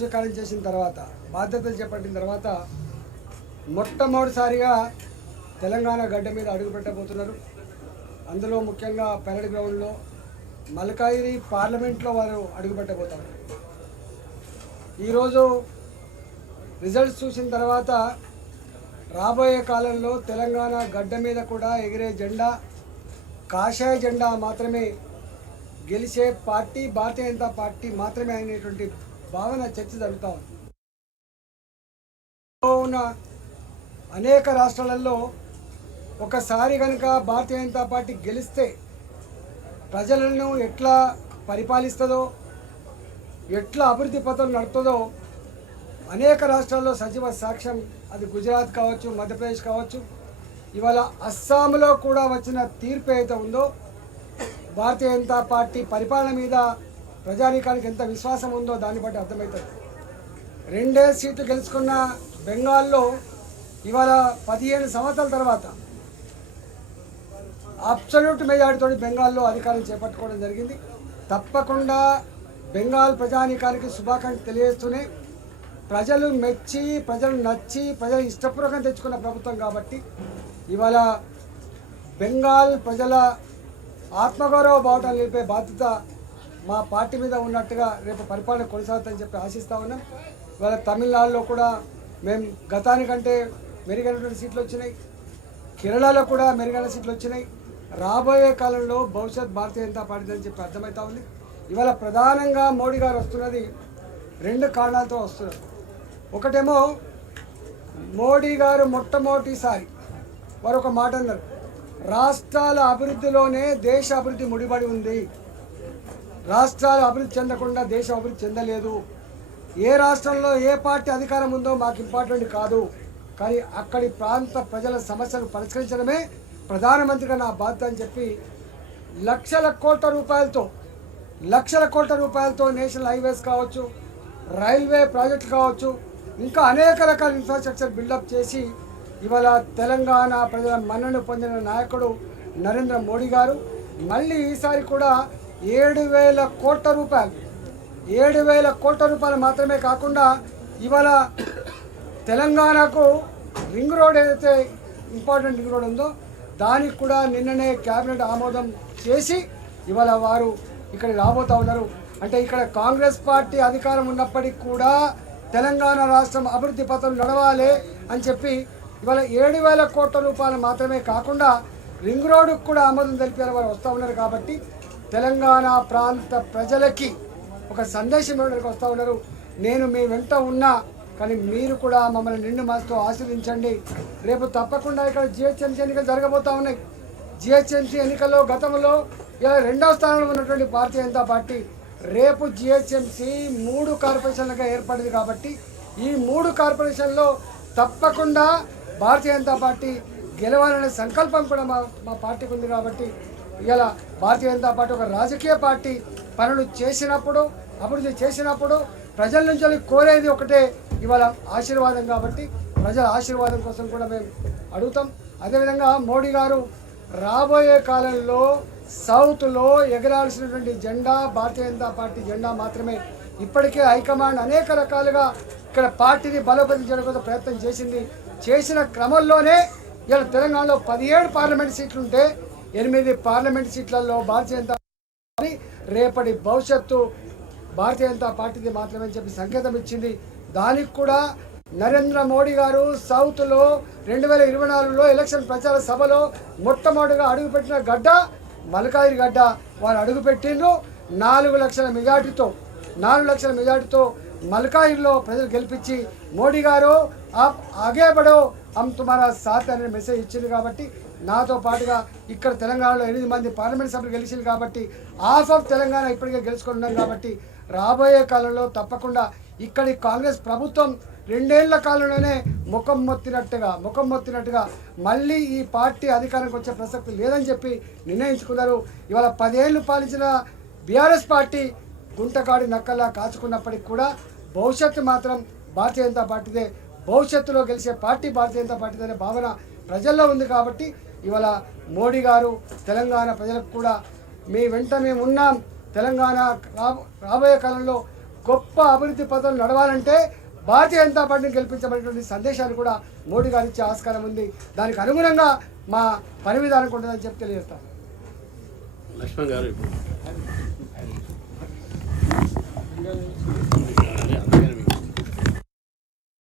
కార్యక్రమం చేసిన తర్వాత బాధ్యతలు చేపట్టిన తర్వాత మొట్టమొదటిసారిగా తెలంగాణ గడ్డ మీద అడుగు పెట్టబోతున్నారు. అందులో ముఖ్యంగా పెరడ్ గ్రౌండ్లో మల్కాయిరి పార్లమెంట్లో వారు అడుగు పెట్టబోతారు. ఈరోజు రిజల్ట్స్ చూసిన తర్వాత రాబోయే కాలంలో తెలంగాణ గడ్డ మీద కూడా ఎగిరే జెండా కాషాయ జెండా మాత్రమే గెలిచే పార్టీ భారతీయ జనతా పార్టీ మాత్రమే అనేటువంటి భావన చర్చ జరుగుతూ ఉంది. ఉన్న అనేక రాష్ట్రాలలో ఒకసారి కనుక భారతీయ జనతా పార్టీ గెలిస్తే ప్రజలను ఎట్లా పరిపాలిస్తుందో, ఎట్లా అభివృద్ధి పథం నడుపుతుందో అనేక రాష్ట్రాల్లో సజీవ సాక్ష్యం. అది గుజరాత్ కావచ్చు, మధ్యప్రదేశ్ కావచ్చు, ఇవాళ అస్సాంలో కూడా వచ్చిన తీర్పు ఏదైతే ఉందో భారతీయ జనతా పార్టీ పరిపాలన మీద ప్రజానీకానికి ఎంత విశ్వాసం ఉందో దాన్ని బట్టి అర్థమవుతుంది. 2 సీట్లు గెలుచుకున్న బెంగాల్లో ఇవాళ 15 సంవత్సరాల తర్వాత అబ్సల్యూట్ మెజారిటీతో బెంగాల్లో అధికారం చేపట్టుకోవడం జరిగింది. తప్పకుండా బెంగాల్ ప్రజానీకానికి శుభాకాంక్షలు తెలియజేస్తూనే ప్రజలు మెచ్చి, ప్రజలు నచ్చి, ప్రజలు ఇష్టపూర్వకంగా తెచ్చుకున్న ప్రభుత్వం కాబట్టి ఇవాళ బెంగాల్ ప్రజల ఆత్మగౌరవ బావుటం నిలిపే బాధ్యత మా పార్టీ మీద ఉన్నట్టుగా రేపు పరిపాలన కొనసాగుతుందని చెప్పి ఆశిస్తూ ఉన్నాం. ఇవాళ తమిళనాడులో కూడా మేము గతానికంటే మెరుగైనటువంటి సీట్లు వచ్చినాయి, కేరళలో కూడా మెరుగైన సీట్లు వచ్చినాయి. రాబోయే కాలంలో భవిష్యత్ భారతీయ జనతా పార్టీ అని చెప్పి అర్థమవుతా ఉంది. ఇవాళ ప్రధానంగా మోడీ గారు వస్తున్నది 2 కారణాలతో వస్తున్నారు. ఒకటేమో మోడీ గారు మొట్టమొదటిసారి వారు ఒక మాట అన్నారు, రాష్ట్రాల అభివృద్ధిలోనే దేశ అభివృద్ధి ముడిపడి ఉంది, రాష్ట్రాలు అభివృద్ధి చెందకుండా దేశం అభివృద్ధి చెందలేదు, ఏ రాష్ట్రంలో ఏ పార్టీ అధికారం ఉందో మాకు ఇంపార్టెంట్ కాదు, కానీ అక్కడి ప్రాంత ప్రజల సమస్యలు పరిష్కరించడమే ప్రధానమంత్రిగా నా బాధ్యత అని చెప్పి లక్షల కోట్ల రూపాయలతో నేషనల్ హైవేస్ కావచ్చు, రైల్వే ప్రాజెక్టులు కావచ్చు, ఇంకా అనేక రకాల ఇన్ఫ్రాస్ట్రక్చర్ బిల్డప్ చేసి ఇవాళ తెలంగాణ ప్రజల మన్నను పొందిన నాయకుడు నరేంద్ర మోడీ గారు. మళ్ళీ ఈసారి కూడా 7,000 కోట్ల రూపాయలు మాత్రమే కాకుండా ఇవాళ తెలంగాణకు రింగ్ రోడ్ ఏదైతే ఇంపార్టెంట్ రింగ్ రోడ్ ఉందో దానికి కూడా నిన్ననే క్యాబినెట్ ఆమోదం చేసి ఇవాళ వారు ఇక్కడికి రాబోతూ ఉన్నారు. అంటే ఇక్కడ కాంగ్రెస్ పార్టీ అధికారం ఉన్నప్పటికీ కూడా తెలంగాణ రాష్ట్రం అభివృద్ధి పథం నడవాలి అని చెప్పి ఇవాళ 7,000 కోట్ల రూపాయలు మాత్రమే కాకుండా రింగ్ రోడ్డుకు కూడా ఆమోదం తెలిపారు వారు వస్తూ ఉన్నారు. కాబట్టి తెలంగాణ ప్రాంత ప్రజలకి ఒక సందేశం ఇవ్వడానికి వస్తూ ఉన్నారు. నేను మీ వెంట ఉన్నా, కానీ మీరు కూడా మమ్మల్ని నిండు మనసుతో ఆశీర్వదించండి. రేపు తప్పకుండా ఇక్కడ జిహెచ్ఎంసీ ఎన్నికలు జరగబోతూ ఉన్నాయి. జిహెచ్ఎంసీ ఎన్నికల్లో గతంలో ఇలా 2వ స్థానంలో ఉన్నటువంటి భారతీయ జనతా పార్టీ రేపు జిహెచ్ఎంసీ 3 కార్పొరేషన్లుగా ఏర్పడింది. కాబట్టి ఈ 3 కార్పొరేషన్లో తప్పకుండా భారతీయ జనతా పార్టీ గెలవాలనే సంకల్పం కూడా మా పార్టీకి ఉంది. కాబట్టి ఇలా భారతీయ జనతా పార్టీ ఒక రాజకీయ పార్టీ పనులు చేసినప్పుడు, అభివృద్ధి చేసినప్పుడు ప్రజల నుంచి కోరేది ఒకటే ఇవాళ ఆశీర్వాదం. కాబట్టి ప్రజల ఆశీర్వాదం కోసం కూడా మేము అడుగుతాం. అదేవిధంగా మోడీ గారు రాబోయే కాలంలో సౌత్లో ఎగరాల్సినటువంటి జెండా భారతీయ జనతా పార్టీ జెండా మాత్రమే. ఇప్పటికే హైకమాండ్ అనేక రకాలుగా ఇక్కడ పార్టీని బలోపేతం చేయడం కోసం ప్రయత్నం చేసిన క్రమంలోనే ఇలా తెలంగాణలో 17 పార్లమెంట్ సీట్లు ఉంటే 8 పార్లమెంట్ సీట్లలో భారతీయ జనతా పార్టీ రేపటి భవిష్యత్తు భారతీయ జనతా పార్టీది మాత్రమే అని చెప్పి సంకేతం ఇచ్చింది. దానికి కూడా నరేంద్ర మోడీ గారు సౌత్లో 2024లో ఎలక్షన్ ప్రచార సభలో మొట్టమొదటిగా అడుగుపెట్టిన గడ్డ మల్కాయిరి గడ్డ. వారు అడుగుపెట్టిండ్రు 4 లక్షల మెజార్టీతో మల్కాయిరిలో ప్రజలు గెలిపించి మోడీ గారు ఆగే బడో హమ్ తుమారా సాత్ అనే మెసేజ్ ఇచ్చింది. కాబట్టి నాతో పాటుగా ఇక్కడ తెలంగాణలో 8 మంది పార్లమెంట్ సభ్యులు గెలిచింది. కాబట్టి హాఫ్ ఆఫ్ తెలంగాణ ఇప్పటికే గెలుచుకున్నాం. కాబట్టి రాబోయే కాలంలో తప్పకుండా ఇక్కడి కాంగ్రెస్ ప్రభుత్వం 2 ఏళ్ల కాలంలోనే ముఖం మొత్తినట్టుగా మళ్ళీ ఈ పార్టీ అధికారానికి వచ్చే ప్రసక్తి లేదని చెప్పి నిర్ణయించుకున్నారు. ఇవాళ 10 ఏళ్ళు పాలించిన బీఆర్ఎస్ పార్టీ గుంటకాడి నక్కల్లా కాచుకున్నప్పటికి కూడా భవిష్యత్తు మాత్రం భారతీయ జనతా పార్టీదే, భవిష్యత్తులో గెలిచే పార్టీ భారతీయ జనతా పార్టీ అనే భావన ప్రజల్లో ఉంది. కాబట్టి ఇవాళ మోడీ గారు తెలంగాణ ప్రజలకు కూడా మీ వెంట మేము ఉన్నాం, తెలంగాణ రాబోయే కాలంలో గొప్ప అభివృద్ధి పథకాలు నడవాలంటే భారతీయ జనతా పార్టీని గెలిపించబడినటువంటి సందేశాలు కూడా మోడీ గారు ఇచ్చే ఆస్కారం ఉంది. దానికి అనుగుణంగా మా పని విధానం ఉంటుందని చెప్పి తెలియజేస్తాం. లక్ష్మణ్ గారు